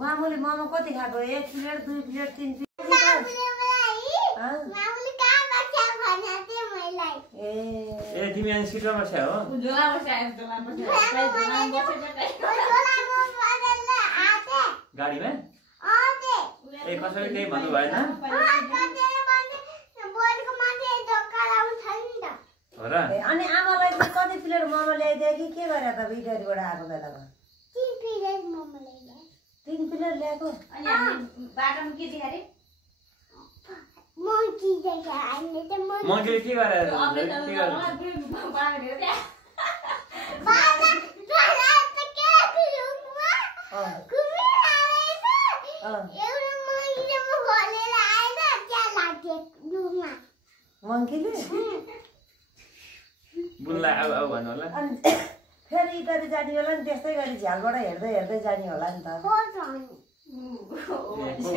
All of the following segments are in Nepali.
मामुले मोमो कति खाएको 1 प्लेट 2 प्लेट 3 प्लेट ए तिमी अनि सिटमा बस्या हो गाडीमा ए कसैले केही भन्नु भएन हो र अनि आमालाई कति प्लेट मोमो ल्याइदियो कि के गरे त बिटरीबाट आएको बेलामा 3 प्लेट मोमो ल्याइदियो 3 प्लेट ल्याएको अनि हामी बाटोमा के देखारे मोङ्की देखे हामीले त मन्कीले के गरे मङ्कीले बुनलाई आऊ आऊ भन्नु होला अनि फेरि इतरी जाने होला नि त्यस्तै गरी झ्यालबाट हेर्दै हेर्दै जाने होला नि त को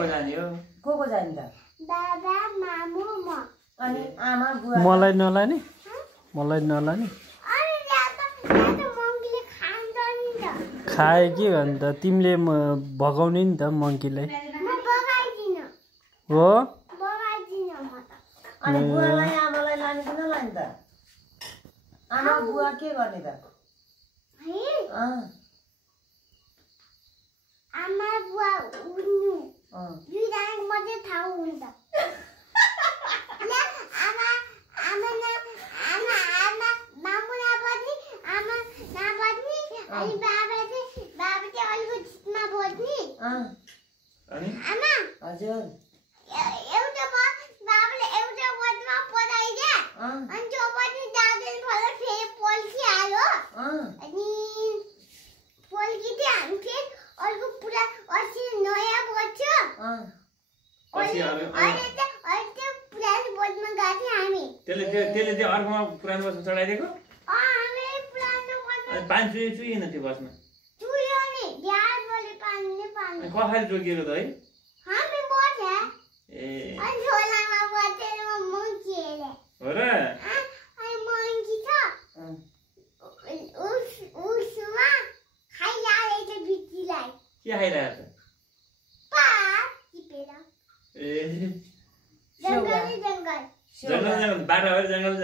जाने हो को जाने त बाबा मामु म अनि आमा बुवा मलाई नलाने अनि जाता मङ्कीले खान्छ नि त खाए के भन्दा तिमीले भगाउने नि त मङ्कीलाई म बगाइदिन हो बगाइदिन म त अनि बुवालाई आमालाई लाने कि नलाने त आमा बुवा के गर्ने त है अँ आमा बुवा उड्नु अँ दुईजनाको मात्रै थाहा हुन्छ आमा आमा मामु नबज्ने आमा नबज्ने अनि बाबा चाहिँ अलिक जितमा बज्ने अनि आमा हजुर एउटा बाबाले एउटा बज्नमा पढाइदिए अनि त्यो बज्ने दाजुले फल फेरि पल्किहाल्यो अनि पल्किँदै हामी फेरि अर्को पुरा अस्ति नयाँ बज्यो अहिले चाहिँ पुरानो बज्नमा गएको थियौँ हामी त्यसले अर्कोमा पुरानो बसमा चढाइदिएको हामी पुरानो बज्नमा पानी चुइएन त्यो बसमा चुयो नि ग्यासले पानी कसरी जोगिएको त है हामी बज्या ए अनि झोलामा बजेर मङ्की हेरे हो र अनि मङ्की छ उसमा खाइहालेछ बिटीलाई के खाइरहेको पात टिपेर ए जङ्गल जङ्गल बाटाभरि जङ्गल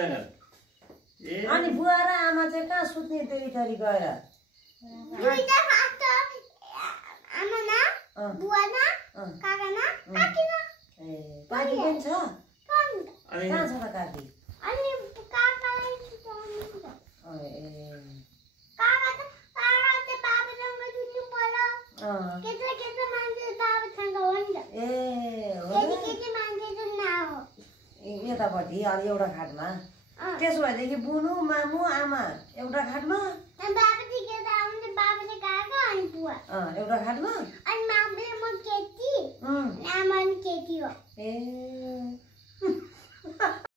ए अनि बुवा र आमा चाहिँ कहाँ सुत्ने त्यो इटरी गएर दुईटा खान्छ आमा न बुवा न काका न काकी न ए काकी पनि छ अनि कहाँ छ त काकी अनि काकालाई सुताउनु छ ए काका चाहिँ बाबासँग सुत्नु पर्यो केटा मान्छे बाबासँग हो नि त ए हो केटी मान्छे चाहिँ न हो यतापट्टि अलि एउटा खाटमा त्यसो भएदेखि बुनु मामु आमा एउटा खाटमा अनि बाबा चाहिँ केटा आउँछ बाबा चाहिँ काका अनि बुवा एउटा खाटमा अनि मामुले म केटी आमा नि केटी हो ए